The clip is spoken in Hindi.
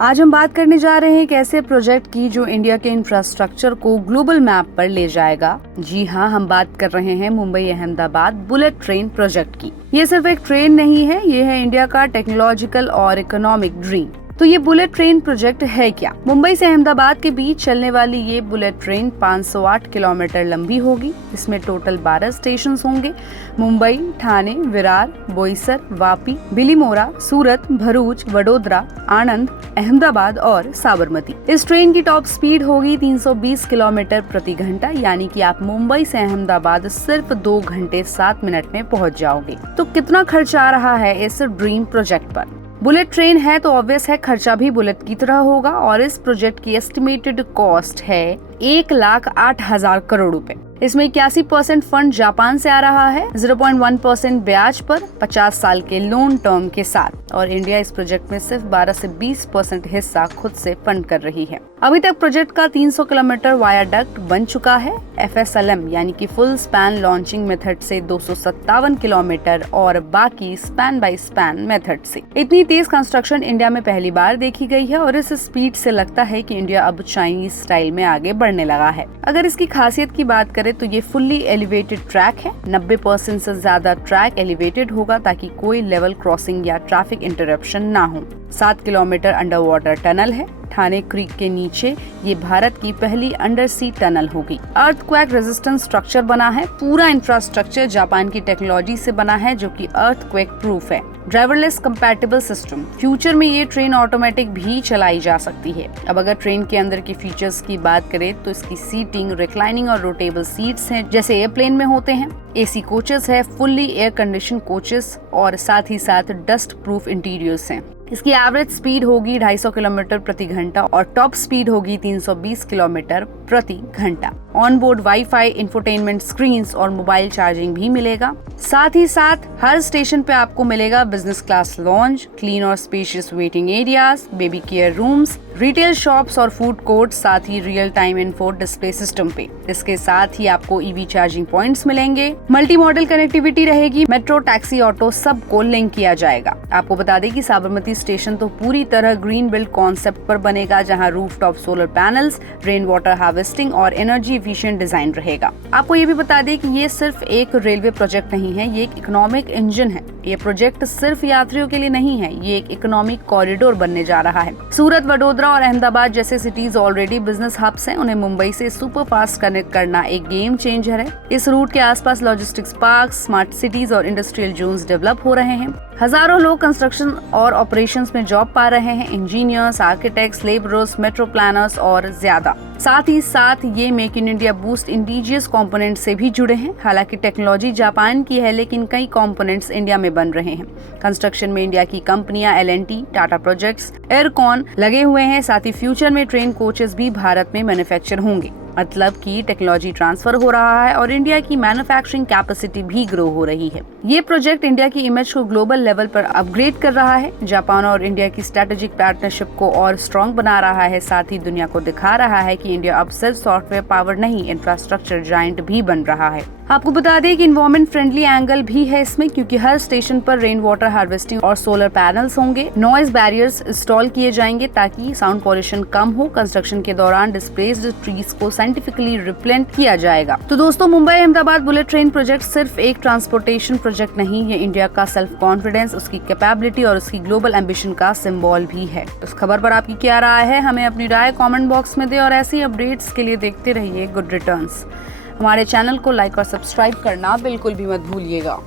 आज हम बात करने जा रहे हैं एक ऐसे प्रोजेक्ट की जो इंडिया के इंफ्रास्ट्रक्चर को ग्लोबल मैप पर ले जाएगा। जी हाँ, हम बात कर रहे हैं Mumbai Ahmedabad bullet train project की। ये सिर्फ एक ट्रेन नहीं है, ये है इंडिया का टेक्नोलॉजिकल और इकोनॉमिक ड्रीम। तो ये बुलेट ट्रेन प्रोजेक्ट है क्या? मुंबई से अहमदाबाद के बीच चलने वाली ये बुलेट ट्रेन 508 किलोमीटर लंबी होगी। इसमें टोटल 12 स्टेशन होंगे। मुंबई, ठाणे, विरार, बोईसर, वापी, बिलीमोरा, सूरत, भरूच, वडोदरा, आनंद, अहमदाबाद और साबरमती। इस ट्रेन की टॉप स्पीड होगी 320 किलोमीटर प्रति घंटा, यानी कि आप मुंबई से अहमदाबाद सिर्फ 2 घंटे 7 मिनट में पहुंच जाओगे। तो कितना खर्च आ रहा है इस ड्रीम प्रोजेक्ट पर? बुलेट ट्रेन है तो ऑब्वियस है खर्चा भी बुलेट की तरह होगा और इस प्रोजेक्ट की एस्टिमेटेड कॉस्ट है 1,08,000 करोड़ रुपए। इसमें 81% फंड जापान से आ रहा है, 0.1% ब्याज पर 50 साल के लोन टर्म के साथ, और इंडिया इस प्रोजेक्ट में सिर्फ 12 से 20% हिस्सा खुद से फंड कर रही है। अभी तक प्रोजेक्ट का 300 किलोमीटर वायाडक्ट बन चुका है। FSLM यानी कि फुल स्पैन लॉन्चिंग मेथड से 257 किलोमीटर और बाकी स्पैन बाय स्पैन मेथड से। इतनी तेज कंस्ट्रक्शन इंडिया में पहली बार देखी गई है और इस स्पीड से लगता है कि इंडिया अब चाइनीज स्टाइल में आगे बढ़ने लगा है। अगर इसकी खासियत की बात करें तो ये फुल्ली एलिवेटेड ट्रैक है। 90% से ज्यादा ट्रैक एलिवेटेड होगा ताकि कोई लेवल क्रॉसिंग या ट्रैफिक इंटरप्शन ना हो। 7 किलोमीटर अंडर वाटर टनल है। ठाणे क्रीक के नीचे ये भारत की पहली अंडर सी टनल होगी। अर्थक्वेक रेजिस्टेंट स्ट्रक्चर बना है। पूरा इंफ्रास्ट्रक्चर जापान की टेक्नोलॉजी से बना है जो कि अर्थक्वेक प्रूफ है। Driverless compatible system. फ्यूचर में ये ट्रेन ऑटोमेटिक भी चलाई जा सकती है। अब अगर ट्रेन के अंदर के फीचर्स की बात करें तो इसकी सीटिंग, रिक्लाइनिंग और रोटेबल सीट्स हैं जैसे एयरप्लेन में होते हैं। AC कोचेस है, फुल्ली एयर कंडीशन कोचेस और साथ ही साथ डस्ट प्रूफ इंटीरियर्स हैं। इसकी एवरेज स्पीड होगी 250 किलोमीटर प्रति घंटा और टॉप स्पीड होगी 320 किलोमीटर प्रति घंटा। On board wifi, infotainment screens और मोबाइल चार्जिंग भी मिलेगा। साथ ही साथ हर स्टेशन पे आपको मिलेगा बिजनेस क्लास लॉन्ज, क्लीन और spacious waiting areas, baby care rooms, retail shops और फूड कोर्ट, साथ ही real time info display system पे। इसके साथ ही आपको EV चार्जिंग पॉइंट्स मिलेंगे। मल्टी मॉडल कनेक्टिविटी रहेगी। मेट्रो, टैक्सी, ऑटो सबको लिंक किया जाएगा। आपको बता दें कि साबरमती स्टेशन तो पूरी तरह ग्रीन बिल्ड कॉन्सेप्ट पर बनेगा, जहां rooftop solar panels, rain water harvesting और एनर्जी एफिशिएंट डिजाइन रहेगा। आपको ये भी बता दें कि ये सिर्फ एक रेलवे प्रोजेक्ट नहीं है, ये एक इकोनॉमिक इंजन है। ये प्रोजेक्ट सिर्फ यात्रियों के लिए नहीं है, ये एक इकोनॉमिक कॉरिडोर बनने जा रहा है। सूरत, वडोदरा और अहमदाबाद जैसे सिटीज ऑलरेडी बिजनेस हब्स हैं, उन्हें मुंबई से सुपर फास्ट कनेक्ट करना एक गेम चेंजर है। इस रूट के आसपास लॉजिस्टिक्स पार्क, स्मार्ट सिटीज और इंडस्ट्रियल जोन्स डेवलप हो रहे हैं। हजारों लोग कंस्ट्रक्शन और ऑपरेशंस में जॉब पा रहे हैं, engineers, architects, labourers, metro planners और ज्यादा। साथ ही साथ ये make in India boost indigenous component से भी जुड़े हैं। हालांकि टेक्नोलॉजी जापान की है लेकिन कई कंपोनेंट्स इंडिया में बन रहे हैं। कंस्ट्रक्शन में इंडिया की कंपनियां L&T, टाटा प्रोजेक्ट्स, एयरकॉन लगे हुए हैं। साथ ही फ्यूचर में ट्रेन कोचेस भी भारत में मैन्युफैक्चर होंगे। मतलब कि टेक्नोलॉजी ट्रांसफर हो रहा है और इंडिया की मैन्युफैक्चरिंग कैपेसिटी भी ग्रो हो रही है। ये प्रोजेक्ट इंडिया की इमेज को ग्लोबल लेवल पर अपग्रेड कर रहा है। जापान और इंडिया की स्ट्रेटेजिक पार्टनरशिप को और स्ट्रॉन्ग बना रहा है। साथ ही दुनिया को दिखा रहा है कि इंडिया अब सिर्फ सॉफ्टवेयर पावर नहीं, इंफ्रास्ट्रक्चर जायंट भी बन रहा है। आपको बता दें कि इन्वायरमेंट फ्रेंडली एंगल भी है इसमें, क्योंकि हर स्टेशन पर रेन वाटर हार्वेस्टिंग और सोलर पैनल्स होंगे। नॉइज बैरियर्स इंस्टॉल किए जाएंगे ताकि साउंड पॉल्यूशन कम हो। कंस्ट्रक्शन के दौरान डिस्प्लेस्ड ट्रीज को साइंटिफिकली रिप्लेंट किया जाएगा। तो दोस्तों, Mumbai Ahmedabad bullet train project सिर्फ एक ट्रांसपोर्टेशन प्रोजेक्ट नहीं, ये इंडिया का सेल्फ कॉन्फिडेंस, उसकी कैपेबिलिटी और उसकी ग्लोबल एम्बिशन का सिंबल भी है। इस खबर पर आपकी क्या राय है? हमें अपनी राय कमेंट बॉक्स में दे और ऐसी अपडेट्स के लिए देखते रहिए गुड रिटर्न्स। हमारे चैनल को लाइक और सब्सक्राइब करना बिल्कुल भी मत भूलिएगा।